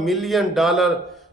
$1,000,000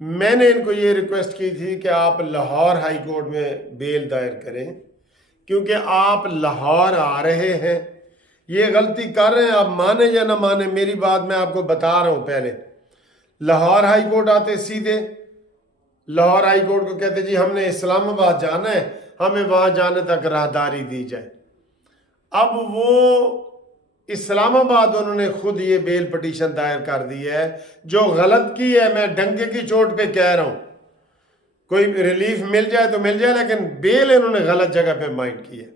میں نے ان کو یہ ریکویسٹ کی تھی کہ آپ لاہور ہائی کورٹ میں بیل دائر کریں، کیونکہ آپ لاہور آ رہے ہیں، یہ غلطی کر رہے ہیں، آپ مانیں یا نہ مانیں، میری بات میں آپ کو بتا رہا ہوں۔ پہلے لاہور ہائی کورٹ آتے سیدھے لاہور ہائی کورٹ کو کہتے جی ہم نے اسلام آباد جانا ہے، ہمیں وہاں جانے تک راہداری دی جائے۔ اب وہ اسلام آباد انہوں نے خود یہ بیل پٹیشن دائر کر دی ہے، جو غلط کی ہے، میں ڈنکے کی چوٹ پہ کہہ رہا ہوں، کوئی ریلیف مل جائے تو مل جائے، لیکن بیل انہوں نے غلط جگہ پہ مائنڈ کی ہے۔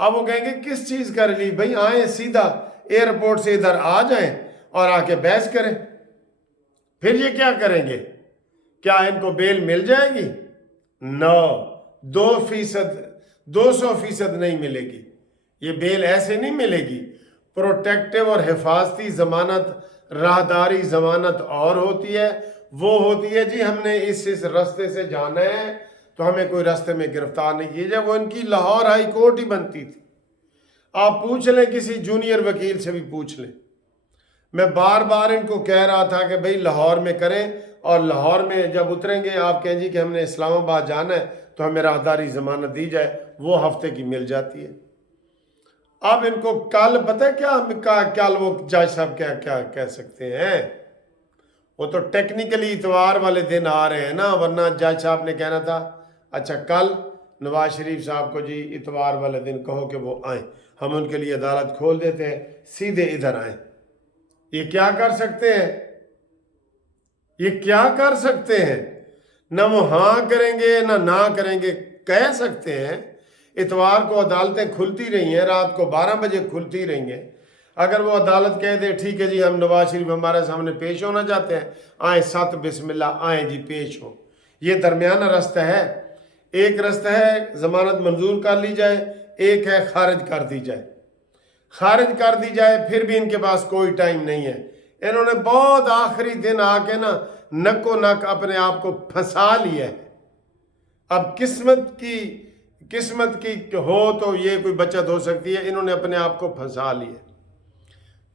اب وہ کہیں گے کس چیز کا ریلیف؟ بھائی آئیں سیدھا ایئرپورٹ سے ادھر آ جائیں اور آ کے بحث کریں۔ پھر یہ کیا کریں گے؟ کیا ان کو بیل مل جائے گی؟ نو، 200% نہیں ملے گی۔ یہ بیل ایسے نہیں ملے گی۔ پروٹیکٹیو اور حفاظتی ضمانت، راہداری ضمانت اور ہوتی ہے، وہ ہوتی ہے جی ہم نے اس رستے سے جانا ہے تو ہمیں کوئی رستے میں گرفتار نہیں کیے جائے، وہ ان کی لاہور ہائی کورٹ ہی بنتی تھی۔ آپ پوچھ لیں، کسی جونیئر وکیل سے بھی پوچھ لیں۔ میں بار بار ان کو کہہ رہا تھا کہ بھئی لاہور میں کریں، اور لاہور میں جب اتریں گے آپ کہیں جی کہ ہم نے اسلام آباد جانا ہے تو ہمیں راہداری ضمانت دی جائے، وہ ہفتے کی مل جاتی ہے۔ اب ان کو کل پتہ ہے کیا وہ جج صاحب کیا کہہ سکتے ہیں؟ وہ تو ٹیکنیکلی اتوار والے دن آ رہے ہیں نا، ورنہ جج صاحب نے کہنا تھا اچھا کل نواز شریف صاحب کو جی اتوار والے دن کہو کہ وہ آئیں، ہم ان کے لیے عدالت کھول دیتے ہیں، سیدھے ادھر آئیں۔ یہ کیا کر سکتے ہیں؟ یہ کیا کر سکتے ہیں؟ نہ وہ ہاں کریں گے نہ کریں گے۔ کہہ سکتے ہیں اتوار کو عدالتیں کھلتی رہی ہیں، رات کو 12 بجے کھلتی رہی ہیں، اگر وہ عدالت کہہ دے ٹھیک ہے جی ہم نواز شریف ہمارے سامنے پیش ہونا چاہتے ہیں، آئیں 7 بسم اللہ آئیں جی پیش ہو۔ یہ درمیانہ رستہ ہے۔ ایک رستہ ہے ضمانت منظور کر لی جائے، ایک ہے خارج کر دی جائے۔ خارج کر دی جائے پھر بھی ان کے پاس کوئی ٹائم نہیں ہے۔ انہوں نے بہت آخری دن آ کے نک و نک اپنے آپ کو پھنسا لیا ہے۔ اب قسمت کی ہو تو یہ کوئی بچت ہو سکتی ہے، انہوں نے اپنے آپ کو پھنسا لیا ہے۔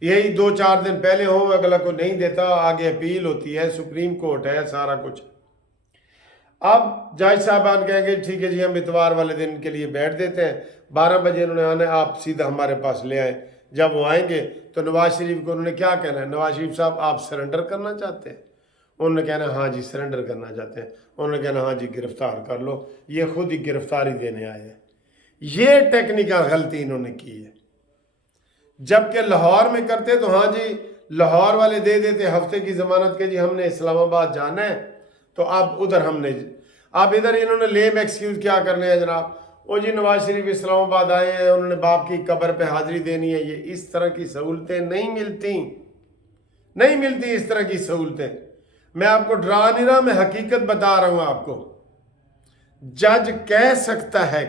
یہی 2-4 دن پہلے ہو، اگلا کو نہیں دیتا، آگے اپیل ہوتی ہے، سپریم کورٹ ہے، سارا کچھ۔ اب جج صاحبان کہیں گے ٹھیک ہے جی ہم اتوار والے دن کے لیے بیٹھ دیتے ہیں، 12 بجے انہوں نے آنا ہے، آپ سیدھا ہمارے پاس لے آئیں۔ جب وہ آئیں گے تو نواز شریف کو انہوں نے کیا کہنا ہے؟ نواز شریف صاحب آپ سرنڈر کرنا چاہتے ہیں؟ انہوں نے کہنا ہاں جی سرنڈر کرنا چاہتے ہیں۔ انہوں نے کہنا ہاں جی گرفتار کر لو، یہ خود ہی گرفتاری دینے آئے ہیں۔ یہ ٹیکنیکل غلطی انہوں نے کی ہے۔ جبکہ لاہور میں کرتے تو ہاں جی لاہور والے دے دیتے ہفتے کی ضمانت کے جی ہم نے اسلام آباد جانا ہے، تو اب ادھر اب ادھر انہوں نے لیم ایکسکیوز کیا کرنے ہیں جناب، وہ جی نواز شریف اسلام آباد آئے ہیں، انہوں نے باپ کی قبر پہ حاضری دینی ہے۔ یہ اس طرح کی سہولتیں نہیں ملتی اس طرح کی سہولتیں۔ میں آپ کو ڈرا نہیں رہا، میں حقیقت بتا رہا ہوں آپ کو۔ جج کہہ سکتا ہے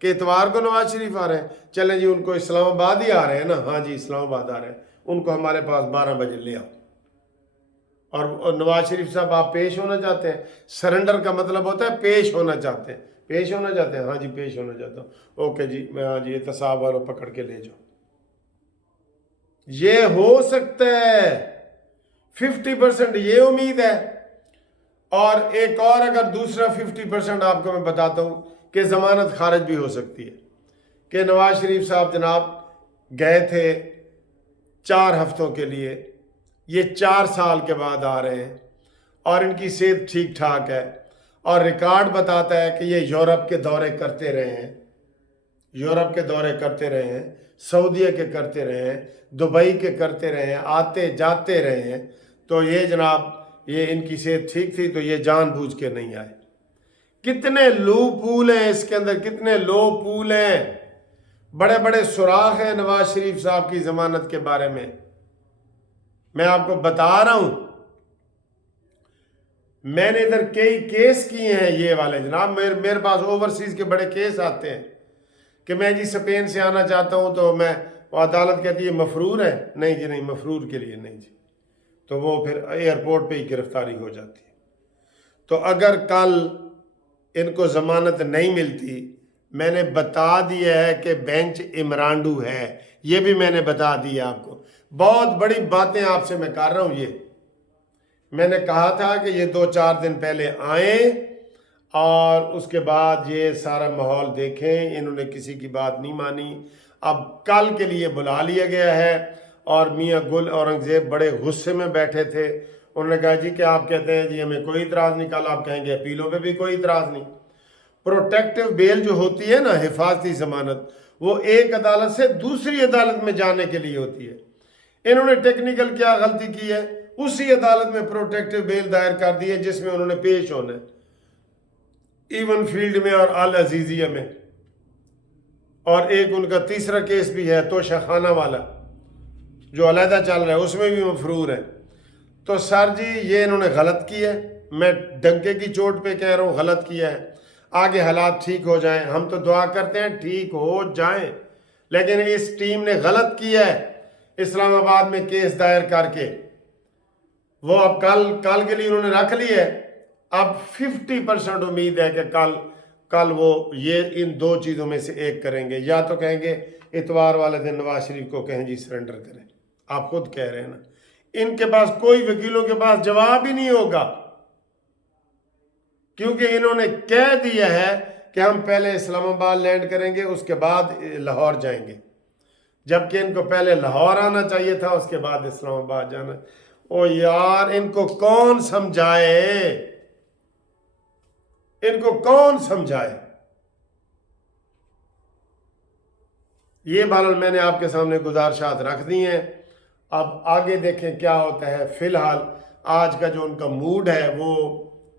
کہ اتوار کو نواز شریف آ رہے ہیں، چلیں جی ان کو اسلام آباد ہی آ رہے ہیں نا، ہاں جی اسلام آباد آ رہے ہیں، ان کو ہمارے پاس 12 بجے لے آؤ۔ اور نواز شریف صاحب آپ پیش ہونا چاہتے ہیں، سرنڈر کا مطلب ہوتا ہے پیش ہونا چاہتے ہیں، ہاں جی پیش ہونا چاہتا ہوں، اوکے جی میں ہاں جی احتساب والوں پکڑ کے لے جاؤ۔ یہ ہو سکتا ہے، 50% یہ امید ہے، اور ایک اور اگر دوسرا 50% آپ کو میں بتاتا ہوں کہ ضمانت خارج بھی ہو سکتی ہے، کہ نواز شریف صاحب جناب گئے تھے 4 ہفتوں کے لیے، یہ 4 سال کے بعد آ رہے ہیں، اور ان کی صحت ٹھیک ٹھاک ہے، اور ریکارڈ بتاتا ہے کہ یہ یورپ کے دورے کرتے رہے ہیں، سعودیہ کے کرتے رہے ہیں، دبئی کے کرتے رہے ہیں، آتے جاتے رہے ہیں، تو یہ جناب یہ ان کی صحت ٹھیک تھی تو یہ جان بوجھ کے نہیں آئے۔ کتنے لو پول ہیں اس کے اندر، کتنے لو پول ہیں، بڑے بڑے سراخ ہیں نواز شریف صاحب کی ضمانت کے بارے میں۔ میں آپ کو بتا رہا ہوں، میں نے ادھر کئی کیس کیے ہیں یہ والے جناب، میرے پاس اوورسیز کے بڑے کیس آتے ہیں کہ میں جی اسپین سے آنا چاہتا ہوں، تو وہ عدالت کہتی ہے مفرور ہے، نہیں جی نہیں مفرور کے لیے نہیں جی، تو وہ پھر ایئرپورٹ پہ ہی گرفتاری ہو جاتی ہے۔ تو اگر کل ان کو ضمانت نہیں ملتی، میں نے بتا دیا ہے کہ بینچ عمرانڈو ہے، یہ بھی میں نے بتا دیا آپ کو۔ بہت بڑی باتیں آپ سے میں کر رہا ہوں، میں نے کہا تھا کہ یہ 2-4 دن پہلے آئیں اور اس کے بعد یہ سارا ماحول دیکھیں. انہوں نے کسی کی بات نہیں مانی. اب کل کے لیے بلا لیا گیا ہے اور میاں گل اورنگزیب بڑے غصے میں بیٹھے تھے. انہوں نے کہا جی کہ آپ کہتے ہیں جی ہمیں کوئی اعتراض نہیں, کل آپ کہیں گے اپیلوں پہ بھی کوئی اعتراض نہیں. پروٹیکٹیو بیل جو ہوتی ہے نا, حفاظتی ضمانت, وہ ایک عدالت سے دوسری عدالت میں جانے کے لیے ہوتی ہے. انہوں نے ٹیکنیکل کیا غلطی کی ہے, اسی عدالت میں پروٹیکٹیو بیل دائر کر دی ہے جس میں انہوں نے پیش ہونا ہے, ایون فیلڈ میں اور العزیزیہ میں. اور ایک ان کا تیسرا کیس بھی ہے توشہ خانہ والا جو علیحدہ چل رہا ہے, اس میں بھی مفرور ہے. تو سر جی یہ انہوں نے غلط کیا ہے, میں ڈنکے کی چوٹ پہ کہہ رہا ہوں غلط کیا ہے. آگے حالات ٹھیک ہو جائیں, ہم تو دعا کرتے ہیں ٹھیک ہو جائیں, لیکن اس ٹیم نے غلط کیا ہے اسلام آباد میں کیس دائر کر کے. وہ اب کل کے لیے انہوں نے رکھ لی ہے. اب 50% امید ہے کہ کل وہ یہ ان 2 چیزوں میں سے ایک کریں گے. یا تو کہیں گے اتوار والے دن نواز شریف کو کہیں جی سرنڈر کریں. آپ خود کہہ رہے ہیں نا, ان کے پاس کوئی وکیلوں کے پاس جواب ہی نہیں ہوگا, کیونکہ انہوں نے کہہ دیا ہے کہ ہم پہلے اسلام آباد لینڈ کریں گے, اس کے بعد لاہور جائیں گے, جبکہ ان کو پہلے لاہور آنا چاہیے تھا, اس کے بعد اسلام آباد جانا. او یار ان کو کون سمجھائے, ان کو کون سمجھائے. یہ بہرحال میں نے آپ کے سامنے گزارشات رکھ دی ہیں. اب آگے دیکھیں کیا ہوتا ہے. فی الحال آج کا جو ان کا موڈ ہے وہ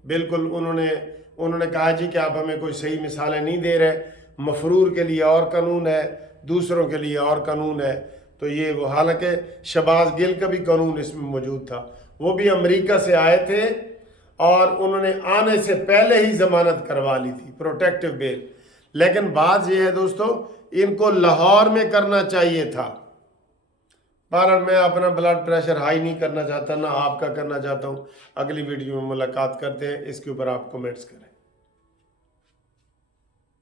بالکل انہوں نے کہا جی کہ آپ ہمیں کوئی صحیح مثالیں نہیں دے رہے, مفرور کے لیے اور قانون ہے, دوسروں کے لیے اور قانون ہے. تو یہ وہ, حالانکہ شہباز گل کا بھی قانون اس میں موجود تھا, وہ بھی امریکہ سے آئے تھے اور انہوں نے آنے سے پہلے ہی ضمانت کروا لی تھی, پروٹیکٹیو بیل. لیکن بات یہ ہے دوستو, ان کو لاہور میں کرنا چاہیے تھا. بہرحال میں اپنا بلڈ پریشر ہائی نہیں کرنا چاہتا, نہ آپ کا کرنا چاہتا ہوں. اگلی ویڈیو میں ملاقات کرتے ہیں, اس کے اوپر آپ کومنٹس کریں.